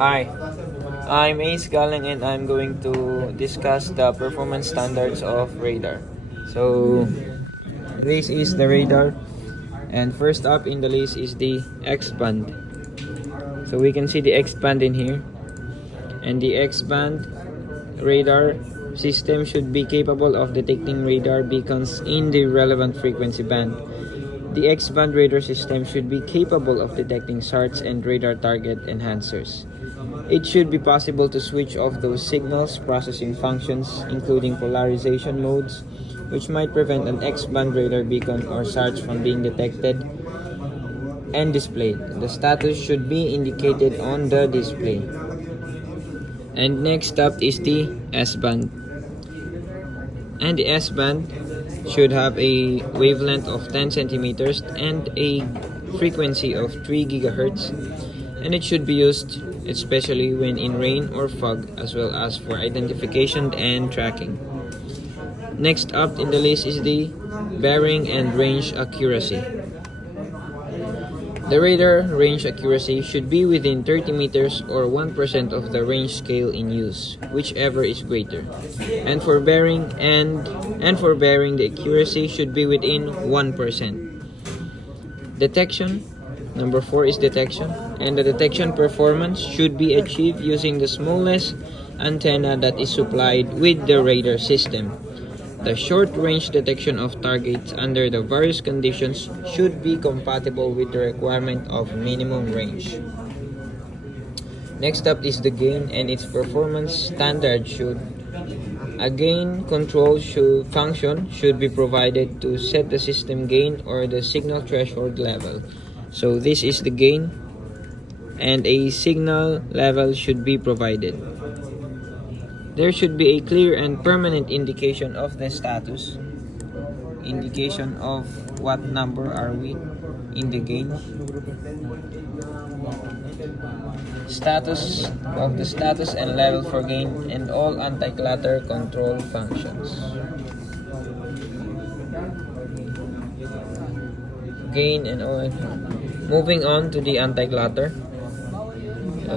Hi, I'm Ace Galang and I'm going to discuss the performance standards of radar. So, this is the radar, and first up in the list is the X band. So, we can see the X band in here, and the X band radar system should be capable of detecting radar beacons in the relevant frequency band. The X-band radar system should be capable of detecting SARTs and radar target enhancers. It should be possible to switch off those signals processing functions, including polarization modes, which might prevent an X-band radar beacon or SARTs from being detected and displayed. The status should be indicated on the display. And next up is the S-band. And the S-band should have a wavelength of 10 centimeters and a frequency of 3 gigahertz, and it should be used especially when in rain or fog, as well as for identification and tracking. Next up in the list is the bearing and range accuracy. The radar range accuracy should be within 30 meters or 1% of the range scale in use, whichever is greater. And for bearing the accuracy should be within 1%. Detection, number 4 is detection, and the detection performance should be achieved using the smallest antenna that is supplied with the radar system. The short-range detection of targets under the various conditions should be compatible with the requirement of minimum range. Next up is the gain and its performance standard a gain control function should be provided to set the system gain or the signal threshold level. So this is the gain, and a signal level should be provided. There should be a clear and permanent indication of the status. Indication of what number are we in the gain. Status and level for gain and all anti-clutter control functions. Gain and all. Moving on to the anti-clutter.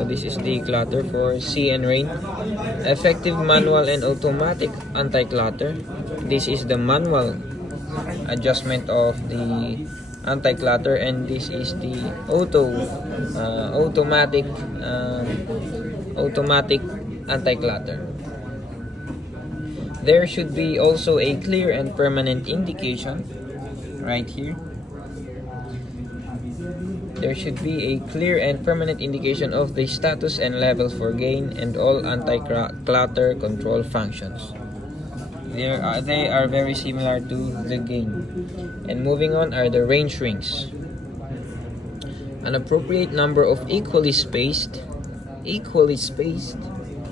This is the clutter for sea and rain. Effective manual and automatic anti-clutter. This is the manual adjustment of the anti-clutter, and this is the automatic anti-clutter. There should be also a clear and permanent indication right here. There should be a clear and permanent indication of the status and level for gain and all anti-clutter control functions. They are very similar to the gain. And moving on are the range rings. An appropriate number of equally spaced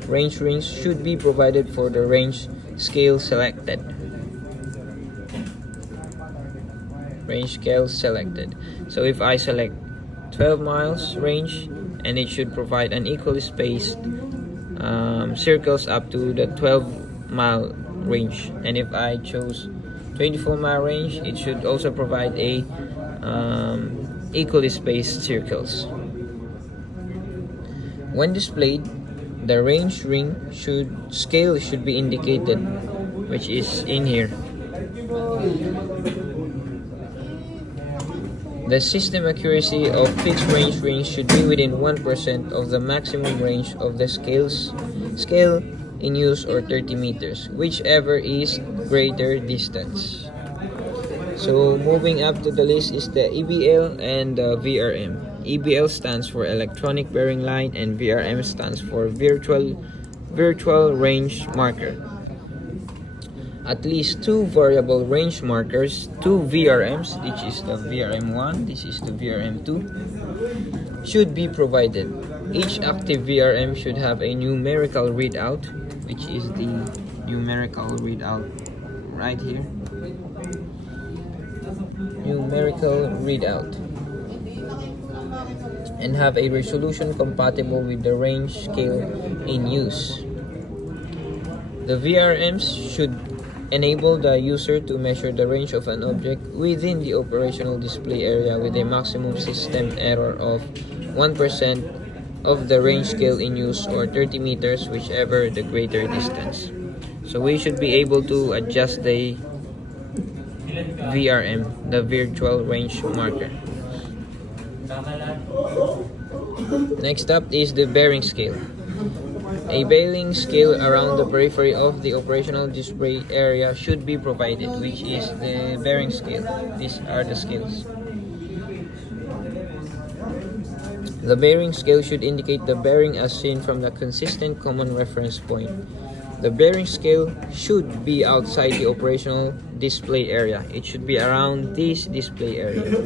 range rings should be provided for the range scale selected. So if I select 12 miles range, and it should provide an equally spaced circles up to the 12-mile range, and if I chose 24-mile range, it should also provide a equally spaced circles. When displayed, the range ring scale should be indicated, which is in here. The system accuracy of fixed range rings should be within 1% of the maximum range of the scale in use, or 30 meters, whichever is greater distance. So moving up to the list is the EBL and the VRM. EBL stands for electronic bearing line, and VRM stands for virtual range marker. At least 2 variable range markers, 2 VRMs, which is the VRM1, this is the VRM2, should be provided. Each active VRM should have a numerical readout, which is the numerical readout right here. Numerical readout. And have a resolution compatible with the range scale in use. The VRMs should enable the user to measure the range of an object within the operational display area with a maximum system error of 1% of the range scale in use, or 30 meters, whichever the greater distance. So we should be able to adjust the VRM, the virtual range marker. Next up is the bearing scale. A bearing scale around the periphery of the operational display area should be provided, which is the bearing scale. These are the scales. The bearing scale should indicate the bearing as seen from the consistent common reference point. The bearing scale should be outside the operational display area. It should be around this display area.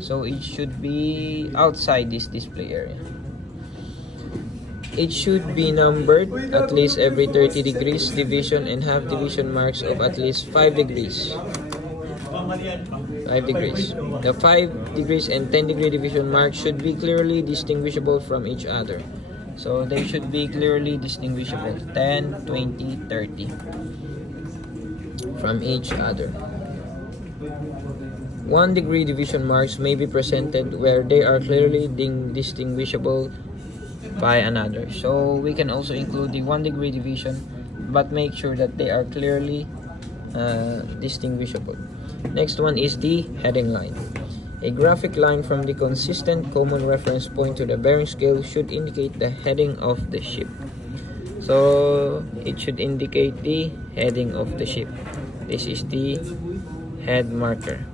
So it should be outside this display area. It should be numbered at least every 30 degrees division and have division marks of at least 5 degrees. 5 degrees. The 5 degrees and 10 degree division marks should be clearly distinguishable from each other. So they should be clearly distinguishable, 10, 20, 30 from each other. 1 degree division marks may be presented where they are clearly distinguishable by another. So we can also include the 1 degree division, but make sure that they are clearly distinguishable. Next one is the heading line. A graphic line from the consistent common reference point to the bearing scale should indicate the heading of the ship. So it should indicate the heading of the ship. This is the head marker.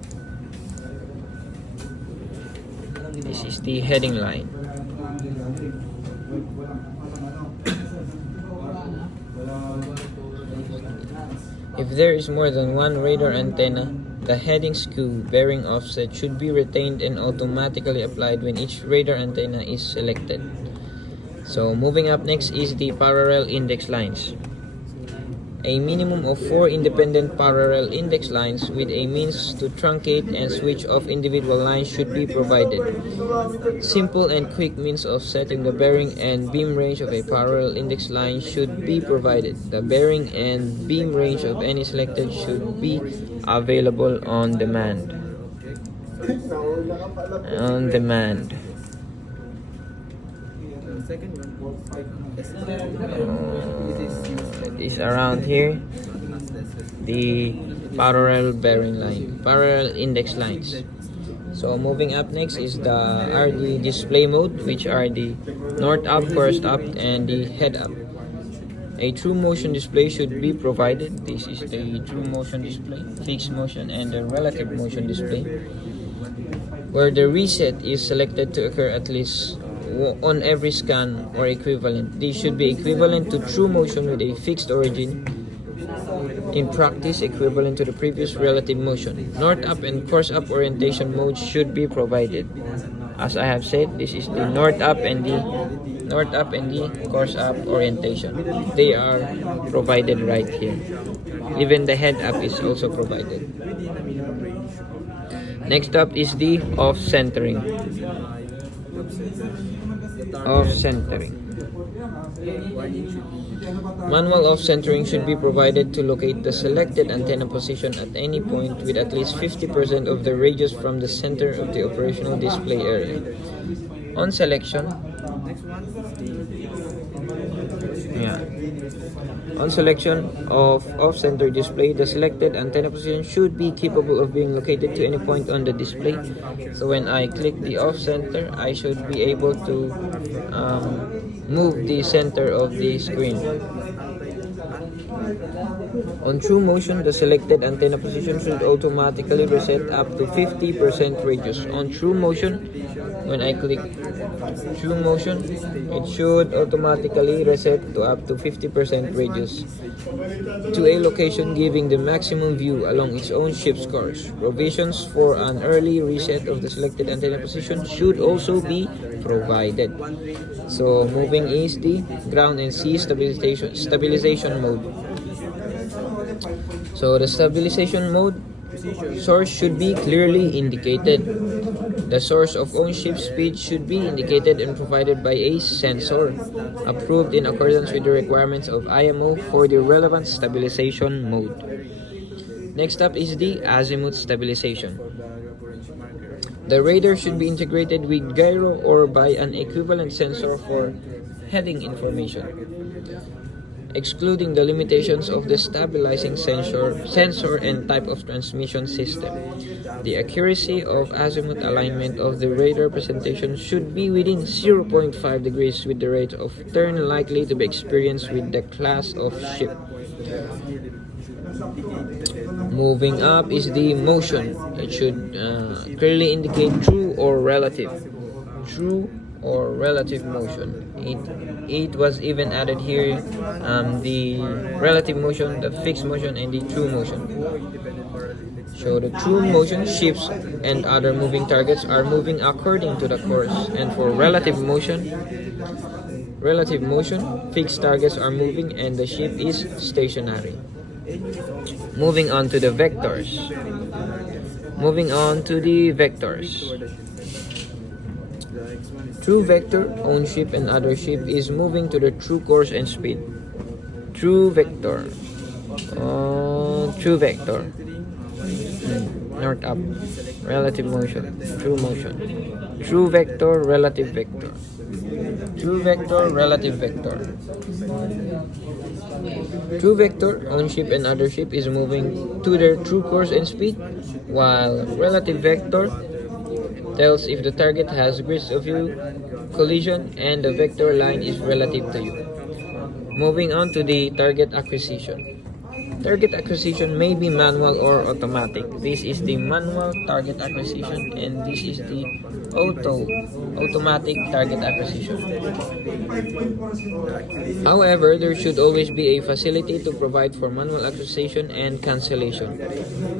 This is the heading line. If there is more than one radar antenna, the heading skew bearing offset should be retained and automatically applied when each radar antenna is selected. So moving up next is the parallel index lines. A minimum of 4 independent parallel index lines with a means to truncate and switch off individual lines should be provided. Simple and quick means of setting the bearing and beam range of a parallel index line should be provided. The bearing and beam range of any selected should be available on demand. On demand. Is around here the parallel bearing line, parallel index lines. So moving up next is the display mode, which are the north up, course up, and the head up. A true motion display should be provided. This is the true motion display, fixed motion, and the relative motion display, where the reset is selected to occur at least on every scan or equivalent. These should be equivalent to true motion with a fixed origin. In practice, equivalent to the previous relative motion. North up and course up orientation modes should be provided. As I have said, this is the north up and the course up orientation. They are provided right here. Even the head up is also provided. Next up is the off centering. Off centering. Manual off centering should be provided to locate the selected antenna position at any point with at least 50% of the radius from the center of the operational display area. On selection, on selection of off-center display, the selected antenna position should be capable of being located to any point on the display. So when I click the off-center, I should be able to move the center of the screen. On true motion, the selected antenna position should automatically reset up to 50% radius. On true motion, when I click true motion, it should automatically reset to up to 50% radius to a location giving the maximum view along its own ship's course. Provisions for an early reset of the selected antenna position should also be provided. So moving is the ground and sea stabilization mode. So the stabilization mode source should be clearly indicated. The source of on-ship speed should be indicated and provided by a sensor approved in accordance with the requirements of IMO for the relevant stabilization mode. Next up is the azimuth stabilization. The radar should be integrated with gyro or by an equivalent sensor for heading information, excluding the limitations of the stabilizing sensor and type of transmission system. The accuracy of azimuth alignment of the radar presentation should be within 0.5 degrees with the rate of turn likely to be experienced with the class of ship. Moving up is the motion. It should clearly indicate true or relative. True or relative motion. It was even added here, the relative motion, the fixed motion, and the true motion. So the true motion, ships and other moving targets are moving according to the course, and for relative motion, fixed targets are moving and the ship is stationary. Moving on to the vectors. True vector, own ship and other ship is moving to the true course and speed. True vector. North up. Relative motion. True motion. True vector, relative vector. True vector, relative vector. True vector, own ship and other ship is moving to their true course and speed, while relative vector tells if the target has degrees of collision and the vector line is relative to you. Moving on to the target acquisition. Target acquisition may be manual or automatic. This is the manual target acquisition and this is the automatic target acquisition. However, there should always be a facility to provide for manual acquisition and cancellation.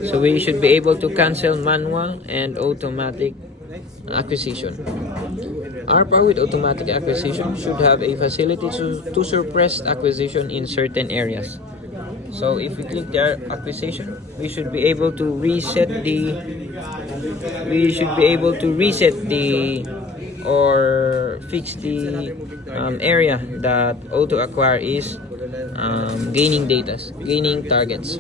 So we should be able to cancel manual and automatic acquisition. Arpa with automatic acquisition should have a facility to suppress acquisition in certain areas. So if we click the acquisition, we should be able to reset or fix the area that auto acquire is gaining targets.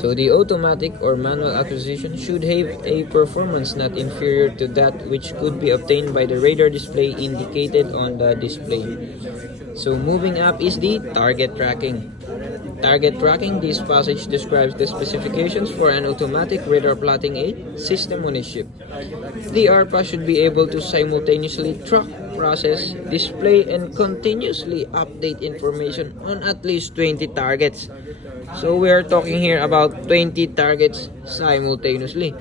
So the automatic or manual acquisition should have a performance not inferior to that which could be obtained by the radar display indicated on the display. So moving up is the target tracking. Target tracking, this passage describes the specifications for an automatic radar plotting aid system on a ship. The Arpa should be able to simultaneously track, process, display, and continuously update information on at least 20 targets. So we are talking here about 20 targets simultaneously,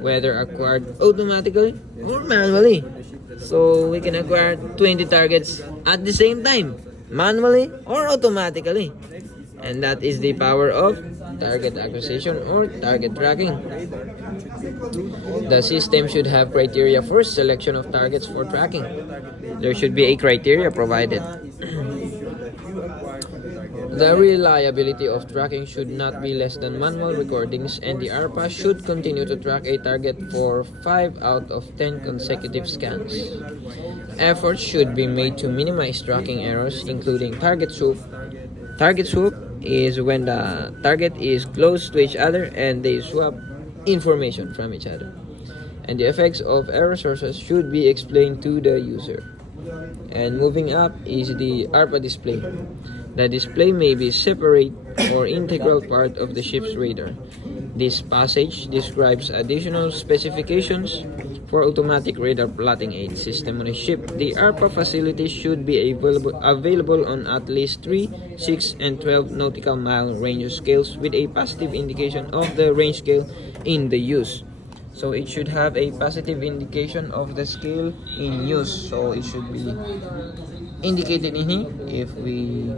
whether acquired automatically or manually. So we can acquire 20 targets at the same time, manually or automatically. And that is the power of target acquisition or target tracking. The system should have criteria for selection of targets for tracking. There should be a criteria provided. The reliability of tracking should not be less than manual recordings, and the Arpa should continue to track a target for 5 out of 10 consecutive scans. Efforts should be made to minimize tracking errors, including target swoop. Target swoop is when the target is close to each other and they swap information from each other. And the effects of error sources should be explained to the user. And moving up is the Arpa display. The display may be separate or integral part of the ship's radar. This passage describes additional specifications for automatic radar plotting aid system on a ship. The Arpa facility should be available on at least 3, 6, and 12 nautical mile range scales with a positive indication of the range scale in the use. So it should have a positive indication of the scale in use. So it should be indicated in here. If we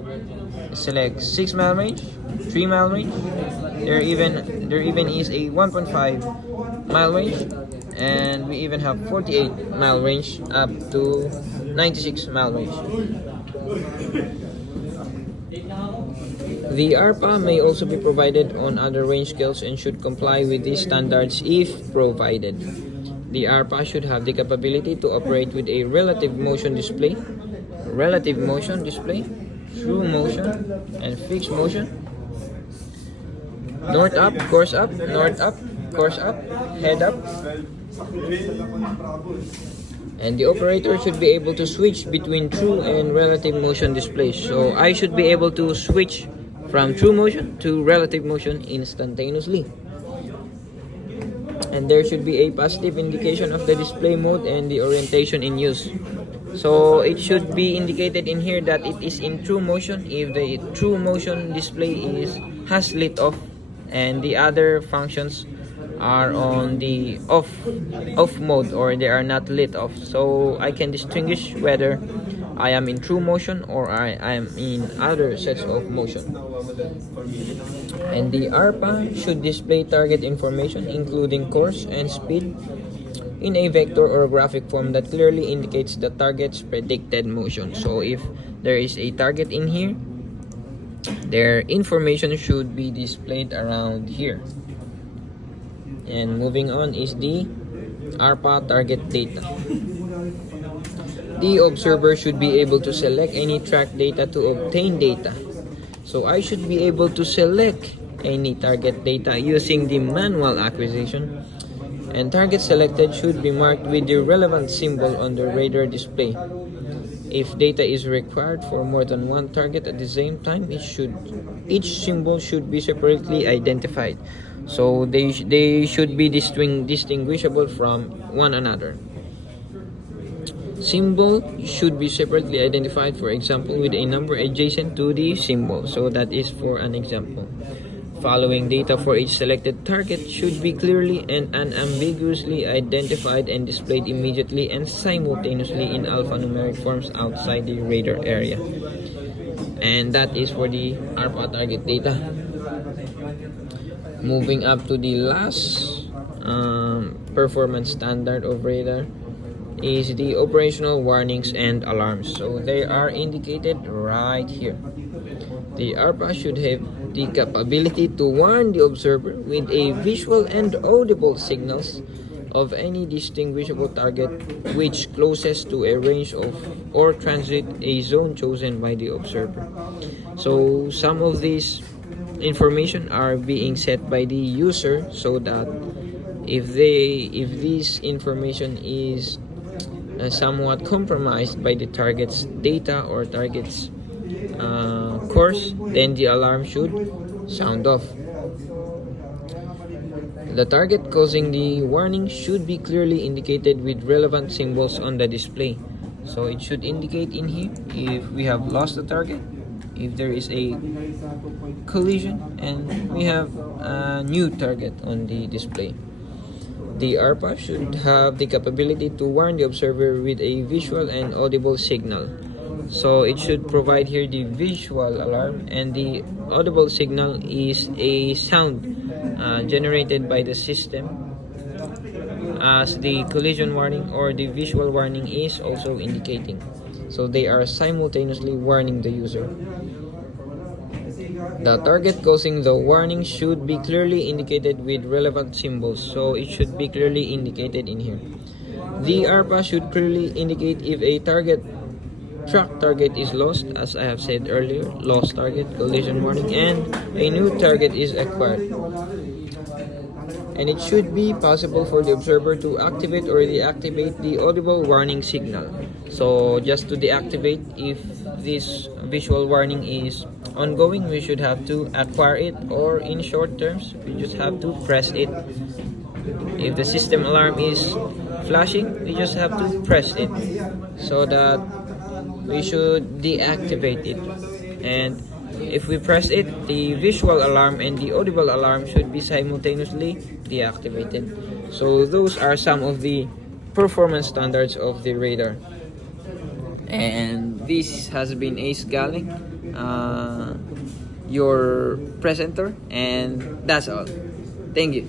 select 6 mile range, 3 mile range, there even is a 1.5 mile range, and we even have 48 mile range up to 96 mile range. The Arpa may also be provided on other range scales and should comply with these standards if provided. The Arpa should have the capability to operate with a relative motion display, true motion, and fixed motion, north up, course up, north up, course up, head up, and the operator should be able to switch between true and relative motion displays. So I should be able to switch from true motion to relative motion instantaneously. And there should be a positive indication of the display mode and the orientation in use. So it should be indicated in here that it is in true motion if the true motion display has lit off and the other functions are on the off mode, or they are not lit off. So I can distinguish whether I am in true motion or I am in other sets of motion. And the Arpa should display target information including course and speed in a vector or graphic form that clearly indicates the target's predicted motion. So if there is a target in here, their information should be displayed around here. And moving on is the Arpa target data. The observer should be able to select any track data to obtain data. So I should be able to select any target data using the manual acquisition, and target selected should be marked with the relevant symbol on the radar display. If data is required for more than one target at the same time, each symbol should be separately identified. So they should be distinguishable from one another. Symbol should be separately identified, for example, with a number adjacent to the symbol. So that is for an example. Following data for each selected target should be clearly and unambiguously identified and displayed immediately and simultaneously in alphanumeric forms outside the radar area. And that is for the Arpa target data. Moving up to the last performance standard of radar is the operational warnings and alarms. So they are indicated right here. The Arpa should have the capability to warn the observer with a visual and audible signals of any distinguishable target which closest to a range of or transit a zone chosen by the observer. So some of these information are being set by the user, so that if this information is somewhat compromised by the target's data or target's course, then the alarm should sound off. The target causing the warning should be clearly indicated with relevant symbols on the display. So it should indicate in here if we have lost the target, if there is a collision, and we have a new target on the display. The Arpa should have the capability to warn the observer with a visual and audible signal. So it should provide here the visual alarm, and the audible signal is a sound generated by the system, as the collision warning or the visual warning is also indicating. So they are simultaneously warning the user. The target causing the warning should be clearly indicated with relevant symbols, so it should be clearly indicated in here. The Arpa should clearly indicate if a track target is lost, as I have said earlier, lost target, collision warning, and a new target is acquired. And it should be possible for the observer to activate or deactivate the audible warning signal. So just to deactivate, if this visual warning is ongoing, we should have to acquire it, or in short terms, we just have to press it. If the system alarm is flashing, we just have to press it, so that we should deactivate it. And if we press it, the visual alarm and the audible alarm should be simultaneously deactivated. So those are some of the performance standards of the radar. And this has been Ace Galing, your presenter, and that's all. Thank you.